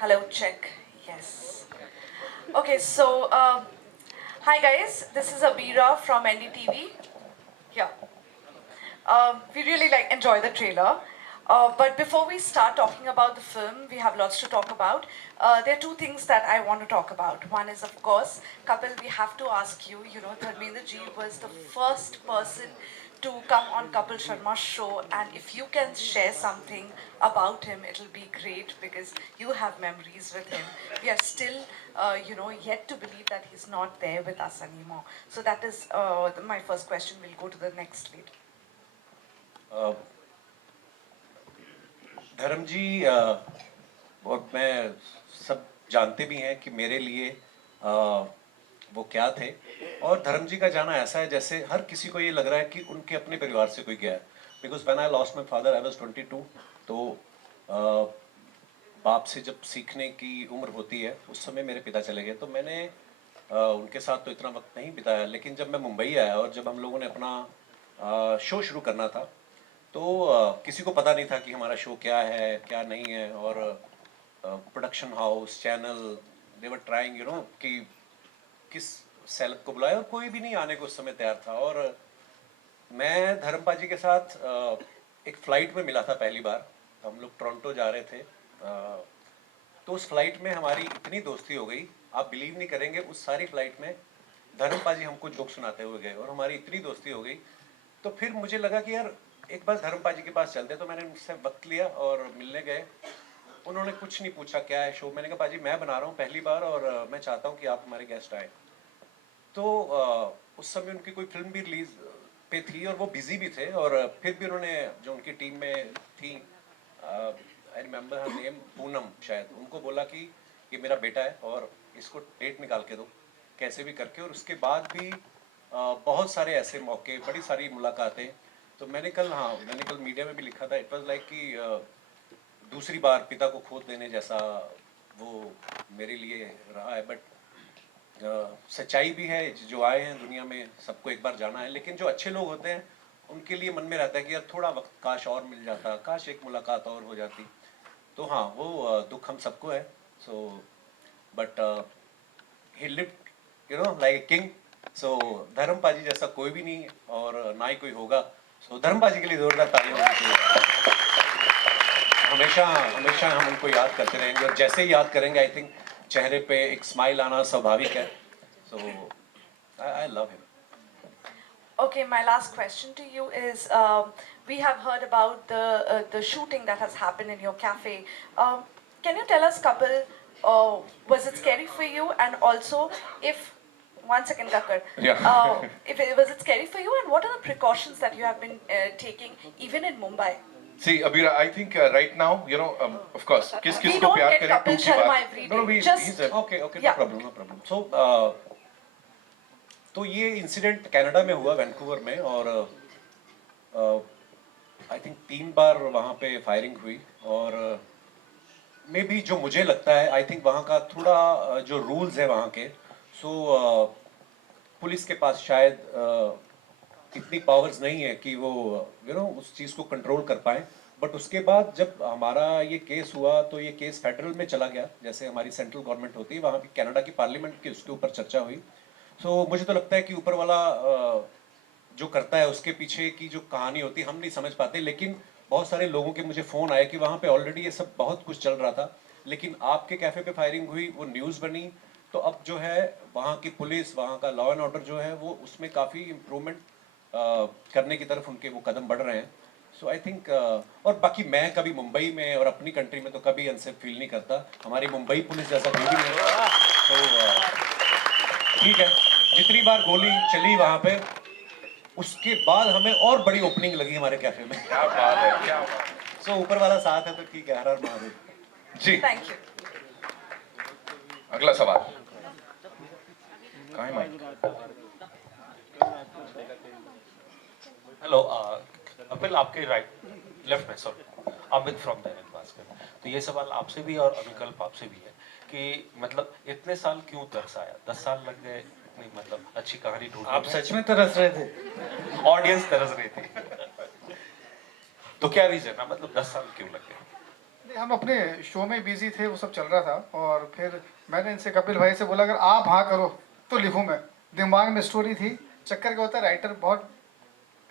Hello, check. Yes. Okay, so hi guys, this is Abira from NDTV. Yeah. We really enjoy the trailer. But before we start talking about the film, we have lots to talk about. There are two things that I want to talk about. One is, of course, Kapil, we have to ask you, Dharmendra Ji was the first person to come on Kapil Sharma's show, and if you can share something about him, it'll be great because you have memories with him. We are still, yet to believe that he's not there with us anymore. So that is my first question. We'll go to the next lead. धर्म जी और मैं सब जानते भी हैं कि मेरे लिए वो क्या थे, और धर्म जी का जाना ऐसा है जैसे हर किसी को ये लग रहा है कि उनके अपने परिवार से कोई गया है। Because when I lost my father I was 22, तो बाप से जब सीखने की उम्र होती है उस समय मेरे पिता चले गए, तो मैंने उनके साथ तो इतना वक्त नहीं बिताया। लेकिन जब मैं मुंबई आया और जब हम लोगों ने अपना शो शुरू करना था, तो किसी को पता नहीं था कि हमारा शो क्या है क्या नहीं है, और production house channel they were trying कि किस सेलेब को बुलाया, और कोई भी नहीं आने को उस समय तैयार था। और मैं धर्मपा जी के साथ एक फ़्लाइट में मिला था पहली बार। हम लोग टोरंटो जा रहे थे, तो उस फ्लाइट में हमारी इतनी दोस्ती हो गई, आप बिलीव नहीं करेंगे, उस सारी फ्लाइट में धर्मपा जी हमको जोक सुनाते हुए गए और हमारी इतनी दोस्ती हो गई। तो फिर मुझे लगा कि यार एक बार धर्मपा जी के पास चलते, तो मैंने उनसे वक्त लिया और मिलने गए। उन्होंने कुछ नहीं पूछा क्या है शो। मैंने कहा पाजी मैं बना रहा हूँ पहली बार, और मैं चाहता हूँ कि आप हमारे गेस्ट आए। तो उस समय उनकी कोई फिल्म भी रिलीज पे थी और वो बिजी भी थे, और फिर भी उन्होंने जो उनकी टीम में थी, I remember her name, Poonam शायद, उनको बोला कि ये मेरा बेटा है और इसको डेट निकाल के दो कैसे भी करके। और उसके बाद भी बहुत सारे ऐसे मौके, बड़ी सारी मुलाकातें। तो मैंने कल मीडिया में भी लिखा था, इट वाज लाइक कि दूसरी बार पिता को खो देने जैसा वो मेरे लिए रहा है। बट सच्चाई भी है, जो आए हैं दुनिया में सबको एक बार जाना है, लेकिन जो अच्छे लोग होते हैं उनके लिए मन में रहता है कि यार थोड़ा वक्त काश और मिल जाता, काश एक मुलाकात और हो जाती। तो हाँ, वो दुख हम सबको है। So but he lived like a king. So Dharam paaji जैसा कोई भी नहीं है और ना ही कोई होगा। सो धर्म पाजी के लिए जोरदार तालियां होनी चाहिए। हमेशा हमेशा हम उनको याद करते रहेंगे, और जैसे ही याद करेंगे आई थिंक चेहरे पे एक स्माइल आना स्वाभाविक है। So I love him. Okay, my last question to you is: we have heard about the shooting that has happened in your cafe. Can you tell us, Kapil, was it scary for you? And also, if 1 second, Kakar. Yeah. If it was it scary for you, and what are the precautions that you have been taking even in Mumbai? See, Abira, I think right now, of course, किस We किस को don't प्यार get करें Kapil टू की Sharma बात। every No, no, day. he's Just okay okay, no yeah. Problem no problem. So तो ये इंसिडेंट कनाडा में हुआ, वैंकूवर में, और आई थिंक 3 बार वहाँ पे फायरिंग हुई। और मे भी जो मुझे लगता है, आई थिंक वहाँ का थोड़ा जो रूल्स है वहाँ के, सो पुलिस के पास शायद इतनी पावर्स नहीं है कि वो उस चीज़ को कंट्रोल कर पाए। बट उसके बाद जब हमारा ये केस हुआ, तो ये केस फेडरल में चला गया, जैसे हमारी सेंट्रल गवर्नमेंट होती है, वहाँ की कनाडा की पार्लियामेंट की उसके ऊपर चर्चा हुई। सो मुझे तो लगता है कि ऊपर वाला जो करता है उसके पीछे की जो कहानी होती है हम नहीं समझ पाते। लेकिन बहुत सारे लोगों के मुझे फ़ोन आए कि वहाँ पे ऑलरेडी ये सब बहुत कुछ चल रहा था, लेकिन आपके कैफ़े पे फायरिंग हुई, वो न्यूज़ बनी। तो अब जो है वहाँ की पुलिस, वहाँ का लॉ एंड ऑर्डर जो है, वो उसमें काफ़ी इम्प्रूवमेंट करने की तरफ उनके वो कदम बढ़ रहे हैं। सो आई थिंक और बाकी मैं कभी मुंबई में और अपनी कंट्री में तो कभी अनसेफ फील नहीं करता। हमारी मुंबई पुलिस जैसा कोई भी नहीं है। तो ठीक है, जितनी बार गोली चली वहाँ पे, उसके बाद हमें और बड़ी ओपनिंग लगी हमारे कैफे में। क्या बात है, क्या बात है। सो ऊपर वाला साथ है तो ठीक है। हर हर महादेव जी, Thank you. अगला सवाल। कहाँ है माइक? हेलो कपिल, आपके राइट लेफ्ट में, सॉरी, अमित फ्रॉम दैनिक भास्कर। तो ये सवाल आपसे भी और अविकल्प आपसे भी है कि मतलब इतने साल क्यों तरस आया? 10 साल लग गए इतनी मतलब अच्छी कहानी ढूंढने आप में? सच में तरस रहे थे? ऑडियंस तरस रही थी। तो क्या रीजन है, मतलब 10 साल क्यों लग गए? नहीं, हम अपने शो में बिजी थे, वो सब चल रहा था। और फिर मैंने इनसे, कपिल भाई से बोला अगर आप हाँ करो तो लिखूँ मैं। दिमाग में स्टोरी थी। चक्कर क्या होता है, राइटर बहुत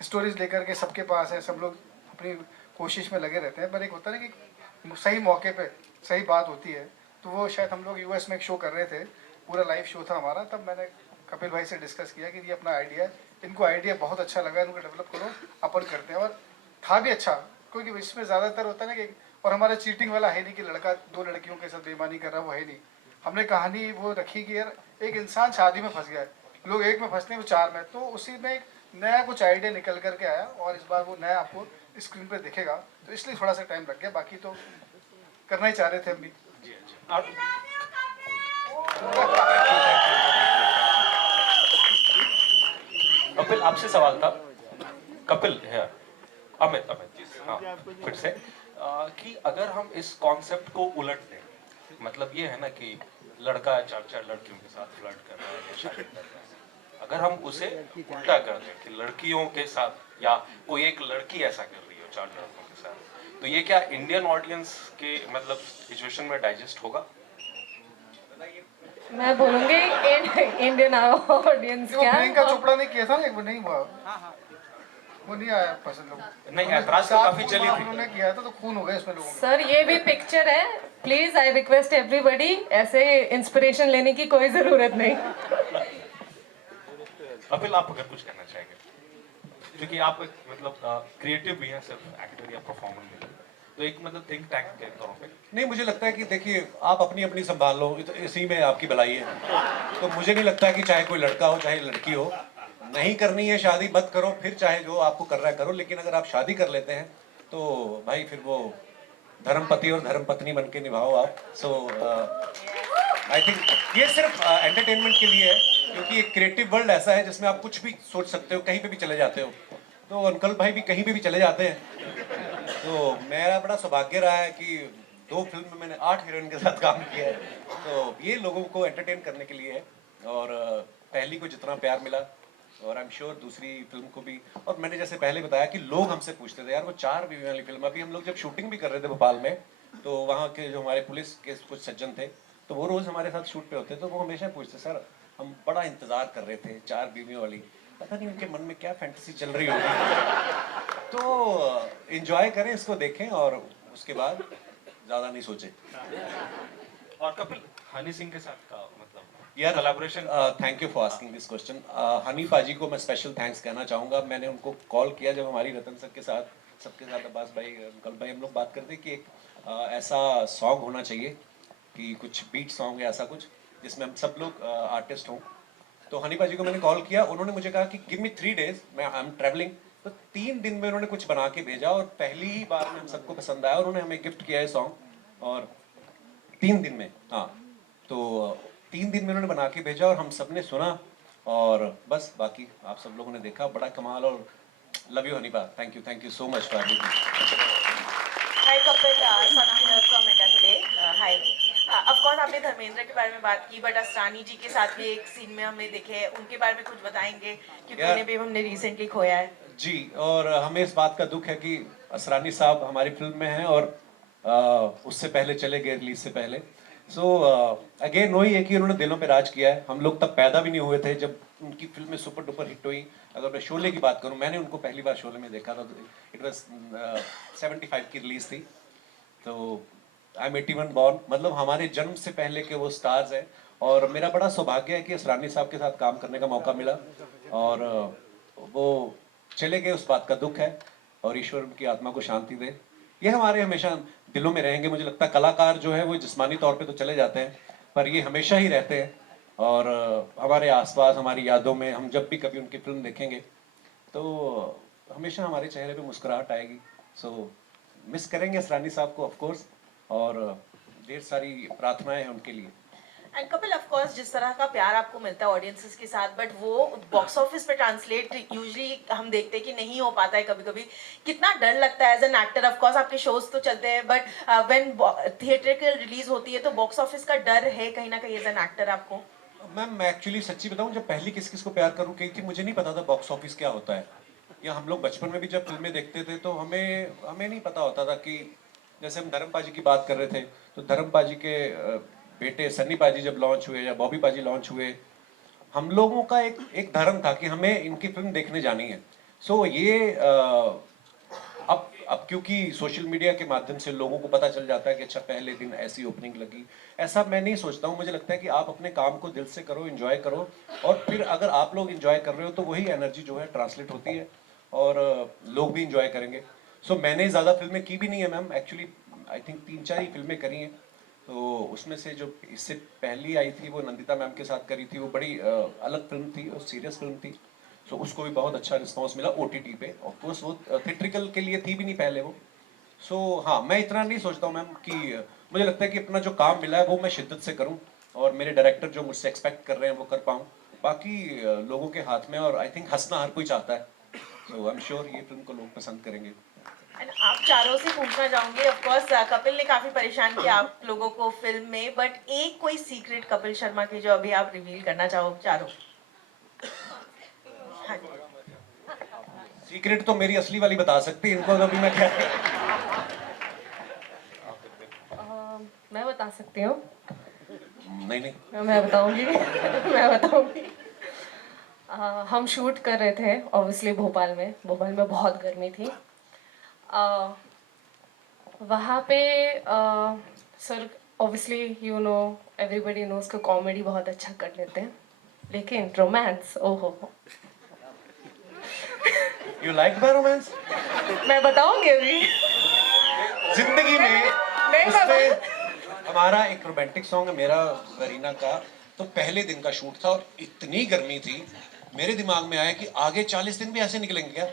स्टोरीज लेकर के सबके पास है, सब लोग अपनी कोशिश में लगे रहते हैं, पर एक होता है ना कि सही मौके पे सही बात होती है। तो वो शायद हम लोग यूएस में एक शो कर रहे थे, पूरा लाइव शो था हमारा, तब मैंने कपिल भाई से डिस्कस किया कि ये अपना आइडिया है, इनको आइडिया बहुत अच्छा लगा, इनको डेवलप करो, अपन करते हैं। और था भी अच्छा, क्योंकि इसमें ज़्यादातर होता है ना कि, और हमारा चीटिंग वाला है नहीं कि लड़का दो लड़कियों के साथ बेईमानी कर रहा है, वो है नहीं। हमने कहानी वो रखी कि यार एक इंसान शादी में फंस गया है, लोग एक में फंसते हैं, वो चार में, तो उसी में एक नया कुछ आइडिया निकल करके आया, और इस बार वो नया आपको स्क्रीन पे दिखेगा, तो इसलिए थोड़ा सा टाइम लग गया, बाकी तो करना ही चाह रहे थे हम भी। और कपिल आपसे सवाल था, कपिल है, अमित अमित जी, हाँ फिर से कि अगर हम इस कॉन्सेप्ट को उलट दें, मतलब ये है ना कि लड़का चार चार लड़कियों के साथ फ्लर्ट कर रहा है या शादी कर रहा है, अगर हम उसे उल्टा कर दें कि लड़कियों के साथ या कोई एक लड़की ऐसा कर रही हो चार लड़कों के साथ, तो ये क्या इंडियन ऑडियंस के मतलब सिचुएशन में डाइजेस्ट होगा? मैं बोलूंगी इंडियन ऑडियंस वो क्या प्रियंका चोपड़ा ने किया था ना एक बार, नहीं हुआ, वो नहीं आया पसंद लोग। नहीं, ऐतराज तो काफी चली थी। उन्होंने किया था तो खून हो गया इसमें लोगों में। सर ये भी पिक्चर है, प्लीज आई रिक्वेस्ट एवरीबॉडी, ऐसे इंस्पिरेशन लेने की कोई जरूरत नहीं। कपिल आप अगर कुछ कहना चाहेंगे, क्योंकि आप एक मतलब क्रिएटिव भी हैं, सिर्फ एक्टर या परफॉर्मर नहीं, तो एक मतलब थिंक टैंक के तौर पे। नहीं, मुझे लगता है कि देखिए आप अपनी अपनी संभाल लो, इसी में आपकी भलाई है। तो मुझे नहीं लगता कि चाहे कोई लड़का हो चाहे लड़की हो, नहीं करनी है शादी मत करो, फिर चाहे जो आपको कर रहा है करो, लेकिन अगर आप शादी कर लेते हैं तो भाई फिर वो धर्मपति और धर्मपत्नी बन के निभाओ आप। सो आई थिंक ये सिर्फ एंटरटेनमेंट के लिए है, क्योंकि एक क्रिएटिव वर्ल्ड ऐसा है जिसमें आप कुछ भी सोच सकते हो, कहीं पे भी चले जाते हो। तो अंकल भाई भी कहीं पे भी चले जाते हैं। तो मेरा बड़ा सौभाग्य रहा है कि 2 फिल्म में मैंने 8 हीरोइन के साथ काम किया है, तो ये लोगों को एंटरटेन करने के लिए है। और पहली को जितना प्यार मिला, और आई एम श्योर दूसरी फिल्म को भी। और मैंने जैसे पहले बताया कि लोग हमसे पूछते थे यार वो 4 बीवी वाली फिल्म, अभी हम लोग जब शूटिंग भी कर रहे थे भोपाल में, तो वहाँ के जो हमारे पुलिस के कुछ सज्जन थे, तो वो रोज हमारे साथ शूट पे होते, तो वो हमेशा पूछते सर हम बड़ा इंतजार कर रहे थे 4 बीवियों वाली, पता नहीं उनके मन में क्या फैंटेसी चल रही होगी। तो एंजॉय करें, इसको देखें और उसके बाद ज्यादा नहीं सोचें। और कपिल हनी सिंह के साथ का मतलब यार collaboration, thank you for asking this question. Honey पाजी को मैं स्पेशल थैंक्स कहना चाहूँगा। मैंने उनको कॉल किया जब हमारी रतन सर के साथ, सबके साथ, अब्बास भाई, अंकल भाई, हम लोग बात करते कि एक ऐसा सॉन्ग होना चाहिए कि कुछ बीट सॉन्ग या ऐसा कुछ जिसमें हम सब लोग आर्टिस्ट हों। तो हनी पाजी को मैंने कॉल किया, उन्होंने मुझे कहा कि गिव मी 3 days, मैं आई एम ट्रैवलिंग। तो 3 दिन में उन्होंने कुछ बना के भेजा और पहली ही बार में हम सबको पसंद आया और उन्होंने हमें गिफ्ट किया है सॉन्ग। और 3 दिन में, हाँ, तो 3 दिन में उन्होंने बना के भेजा और हम सब ने सुना और बस बाकी आप सब लोगों ने देखा, बड़ा कमाल। और लव यू हनीपा, thank you so much for everything. Hi Kapil, Satya from India Today. Hi, of course आपने धर्मेंद्र के बारे में बात की, बट असरानी जी के साथ भी एक सीन में हमने देखे हैं, उनके बारे में कुछ बताएंगे क्योंकि यार- उन्हें भी हमने रिसेंटली खोया है। जी, और हमें इस बात का दुख है कि असरानी साहब हमारी फिल्म में हैं और उससे पहले चले गए रिलीज से पहले। सो अगेन वही है कि उन्होंने दिलों पे राज किया है। हम लोग तब पैदा भी नहीं हुए थे जब उनकी फिल्में सुपर डुपर हिट हुई। अगर मैं शोले की बात करूं, मैंने उनको पहली बार शोले में देखा था, इट वाज 75 की रिलीज थी। तो आई एम 81 बॉर्न, मतलब हमारे जन्म से पहले के वो स्टार्स हैं। और मेरा बड़ा सौभाग्य है कि असरानी साहब के साथ काम करने का मौका मिला और वो चले गए, उस बात का दुख है और ईश्वर उनकी आत्मा को शांति दे। ये हमारे हमेशा दिलों में रहेंगे। मुझे लगता है कलाकार जो है वो जिस्मानी तौर पे तो चले जाते हैं पर ये हमेशा ही रहते हैं और हमारे आसपास, हमारी यादों में। हम जब भी कभी उनकी फिल्म देखेंगे तो हमेशा हमारे चेहरे पे मुस्कुराहट आएगी। सो मिस करेंगे असरानी साहब को ऑफ कोर्स, और ढेर सारी प्रार्थनाएं हैं उनके लिए। एंड कपिल, ऑफ कोर्स जिस तरह का प्यार आपको मिलता है ऑडियंसेस के साथ, बट वो बॉक्स ऑफिस पे ट्रांसलेट यूजुअली हम देखते हैं कि नहीं हो पाता है कभी कभी। कितना डर लगता है as an actor? Of course आपके शोज तो चलते हैं, बट व्हेन थिएट्रिकल रिलीज होती है तो बॉक्स ऑफिस का डर है कहीं ना कहीं एज एन एक्टर आपको? मैम मैं एक्चुअली सच्ची बताऊं, जब पहली किस किस को प्यार करूं कही थी, मुझे नहीं पता था बॉक्स ऑफिस क्या होता है। या हम लोग बचपन में भी जब फिल्में देखते थे तो हमें नहीं पता होता था कि जैसे हम धर्म पाजी की बात कर रहे थे, तो धर्म पाजी के बेटे सन्नी पाजी जब लॉन्च हुए या बॉबी पाजी लॉन्च हुए, हम लोगों का एक धर्म था कि हमें इनकी फिल्म देखने जानी है। सो ये अब क्योंकि सोशल मीडिया के माध्यम से लोगों को पता चल जाता है कि अच्छा पहले दिन ऐसी ओपनिंग लगी, ऐसा मैं नहीं सोचता हूँ। मुझे लगता है कि आप अपने काम को दिल से करो, एंजॉय करो, और फिर अगर आप लोग एंजॉय कर रहे हो तो वही एनर्जी जो है ट्रांसलेट होती है और लोग भी एंजॉय करेंगे। सो मैंने ज़्यादा फिल्में की भी नहीं है मैम, एक्चुअली आई थिंक 3-4 ही फिल्में करी हैं। तो उसमें से जो इससे पहली आई थी वो नंदिता मैम के साथ करी थी, वो बड़ी अलग फिल्म थी और सीरियस फिल्म थी। सो उसको भी बहुत अच्छा रिस्पांस मिला OTT पे। ऑफ कोर्स वो थिएट्रिकल के लिए थी भी नहीं पहले वो। सो हाँ, मैं इतना नहीं सोचता हूँ मैम कि मुझे लगता है कि अपना जो काम मिला है वो मैं शिद्दत से करूँ और मेरे डायरेक्टर जो मुझसे एक्सपेक्ट कर रहे हैं वो कर पाऊँ। बाकी लोगों के हाथ में, और आई थिंक हंसना हर कोई चाहता है। सो आई एम श्योर ये फिल्म को लोग पसंद करेंगे। एंड आप चारों से पूछना चाहूंगी, ऑफ कोर्स कपिल ने काफी परेशान किया आप लोगों को फिल्म में, बट एक कोई सीक्रेट कपिल शर्मा की जो अभी आप रिवील करना चाहो चारों। हाँ जी। सीक्रेट तो मेरी असली वाली बता सकती है, इनको तो अभी मैं क्या मैं बता सकती हूँ। नहीं मैं बताऊंगी। मैं बताऊंगी। हम शूट कर रहे थे ऑब्वियसली भोपाल में बहुत गर्मी थी। वहाँ पे sir obviously you know everybody knows कि कॉमेडी बहुत अच्छा कर लेते हैं, लेकिन रोमांस ओहो। You like my romance? मैं बताऊंगी अभी। जिंदगी में नहीं, उससे हमारा एक रोमांटिक सॉन्ग है मेरा करीना का, तो पहले दिन का शूट था और इतनी गर्मी थी, मेरे दिमाग में आया कि आगे 40 दिन भी ऐसे निकलेंगे क्या।